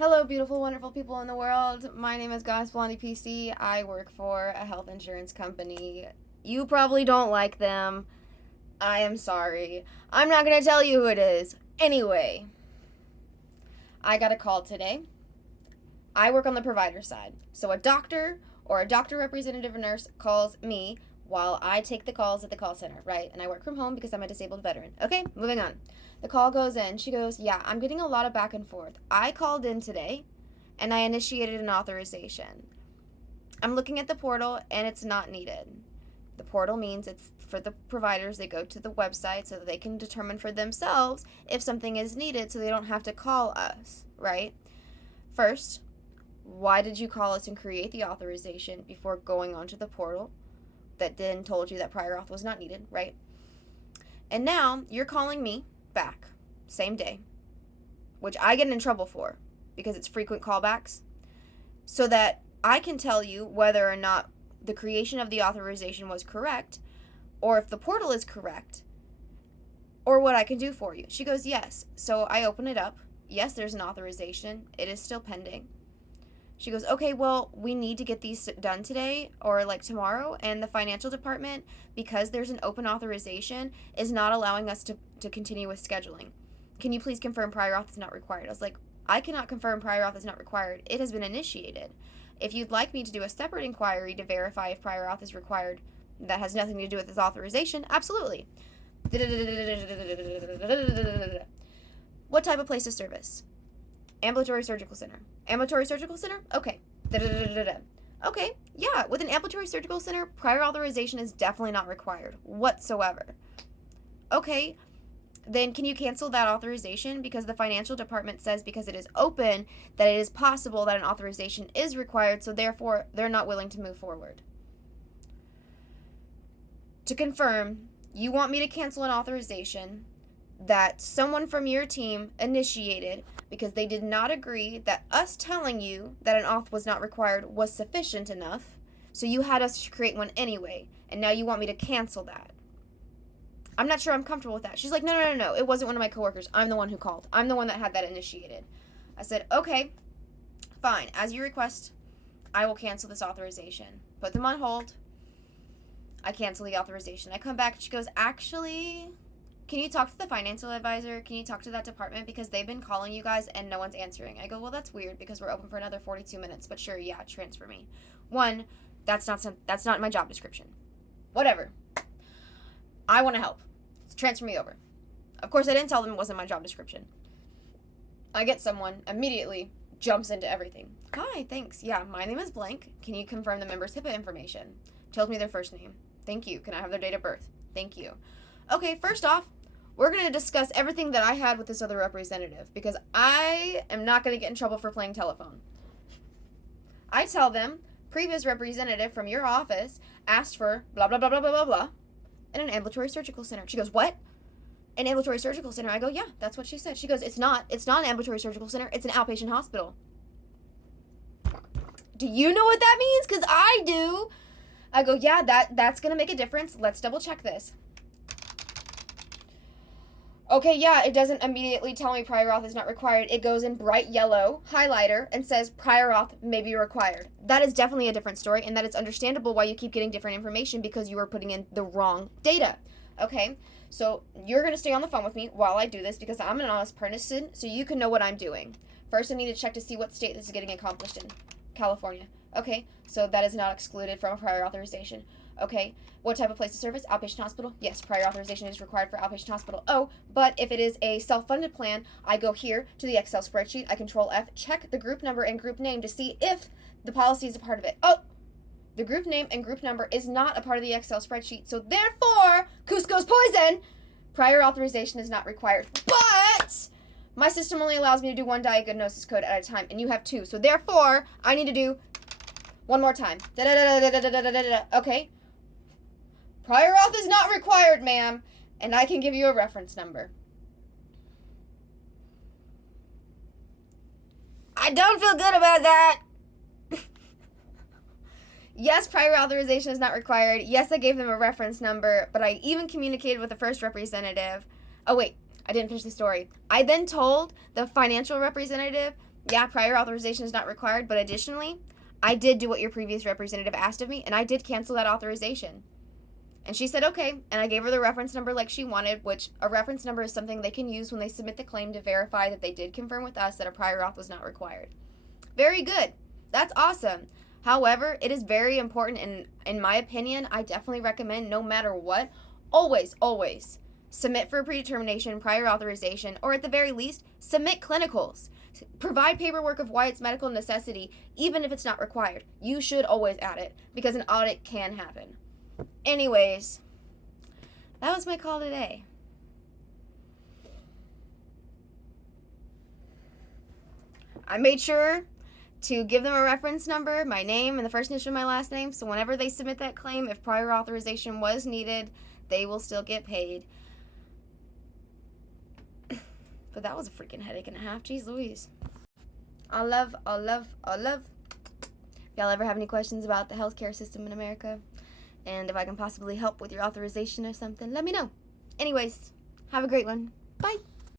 Hello, beautiful, wonderful people in the world. My name is Goddess Blondie PC. I work for a health insurance company. You probably don't like them. I am sorry. I'm not going to tell you who it is. Anyway, I got a call today. I work on the provider side. So a doctor or a doctor representative or nurse calls me while I take the calls at the call center, right? And I work from home because I'm a disabled veteran. Okay, moving on. The call goes in. She goes, yeah, I'm getting a lot of back and forth. I called in today and I initiated an authorization. I'm looking at the portal and it's not needed. The portal means it's for the providers. They go to the website so that they can determine for themselves if something is needed so they don't have to call us, right? First, why did you call us and create the authorization before going onto the portal that then told you that prior auth was not needed, right? And now you're calling me back, same day, which I get in trouble for because it's frequent callbacks, so that I can tell you whether or not the creation of the authorization was correct, or if the portal is correct, or what I can do for you. She goes, yes. So I open it up. Yes, there's an authorization. It is still pending. She goes, okay, well, we need to get these done today or like tomorrow. And the financial department, because there's an open authorization, is not allowing us to continue with scheduling. Can you please confirm prior auth is not required? I was like, I cannot confirm prior auth is not required. It has been initiated. If you'd like me to do a separate inquiry to verify if prior auth is required, that has nothing to do with this authorization, absolutely. What type of place of service? Ambulatory surgical center. Ambulatory surgical center? Okay. Okay, yeah, with an ambulatory surgical center, prior authorization is definitely not required whatsoever. Okay, then can you cancel that authorization? Because the financial department says because it is open that it is possible that an authorization is required, so therefore they're not willing to move forward. To confirm, you want me to cancel an authorization that someone from your team initiated because they did not agree that us telling you that an auth was not required was sufficient enough, so you had us create one anyway, and now you want me to cancel that. I'm not sure I'm comfortable with that. She's like, no, it wasn't one of my coworkers. I'm the one who called. I'm the one that had that initiated. I said, okay, fine. As you request, I will cancel this authorization. Put them on hold. I cancel the authorization. I come back and she goes, actually, can you talk to the financial advisor? Can you talk to that department? Because they've been calling you guys and no one's answering. I go, well, that's weird because we're open for another 42 minutes. But sure, yeah, transfer me. One, that's not my job description. Whatever. I want to help. Transfer me over. Of course, I didn't tell them it wasn't my job description. I get someone immediately jumps into everything. Hi, thanks. Yeah, my name is blank. Can you confirm the member's HIPAA information? Tells me their first name. Thank you. Can I have their date of birth? Thank you. Okay, first off, we're going to discuss everything that I had with this other representative because I am not going to get in trouble for playing telephone. I tell them, previous representative from your office asked for blah, blah, blah, blah, blah, blah, blah in an ambulatory surgical center. She goes, what? An ambulatory surgical center? I go, yeah, that's what she said. She goes, it's not an ambulatory surgical center. It's an outpatient hospital. Do you know what that means? Because I do. I go, yeah, that's going to make a difference. Let's double check this. Okay, yeah, it doesn't immediately tell me prior auth is not required. It goes in bright yellow highlighter and says prior auth may be required. That is definitely a different story, and that it's understandable why you keep getting different information because you are putting in the wrong data. Okay, so you're going to stay on the phone with me while I do this because I'm an honest person, so you can know what I'm doing. First, I need to check to see what state this is getting accomplished in. California. Okay, so that is not excluded from a prior authorization. Okay, what type of place of service? Outpatient hospital? Yes, prior authorization is required for outpatient hospital. Oh, but if it is a self-funded plan, I go here to the Excel spreadsheet, I control F, check the group number and group name to see if the policy is a part of it. Oh, the group name and group number is not a part of the Excel spreadsheet, so therefore, Cusco's poison, prior authorization is not required. But my system only allows me to do one diagnosis code at a time, and you have two, so therefore, I need to do one more time. Okay. Prior auth is not required, ma'am, and I can give you a reference number. I don't feel good about that. Yes, prior authorization is not required. Yes, I gave them a reference number, but I even communicated with the first representative. Oh, wait, I didn't finish the story. I then told the financial representative Yeah, prior authorization is not required, but additionally, I did do what your previous representative asked of me, and I did cancel that authorization. And she said, okay. And I gave her the reference number like she wanted, which a reference number is something they can use when they submit the claim to verify that they did confirm with us that a prior auth was not required. Very good. That's awesome. However, it is very important, and in my opinion, I definitely recommend, no matter what, always, always submit for a predetermination, prior authorization, or at the very least, submit clinicals. Provide paperwork of why it's medical necessity, even if it's not required. You should always add it, because an audit can happen. Anyways, that was my call today. I made sure to give them a reference number, my name, and the first initial of my last name, so whenever they submit that claim, if prior authorization was needed, they will still get paid. But that was a freaking headache and a half. Jeez Louise. I love. If y'all ever have any questions about the healthcare system in America, and if I can possibly help with your authorization or something, let me know. Anyways, have a great one. Bye.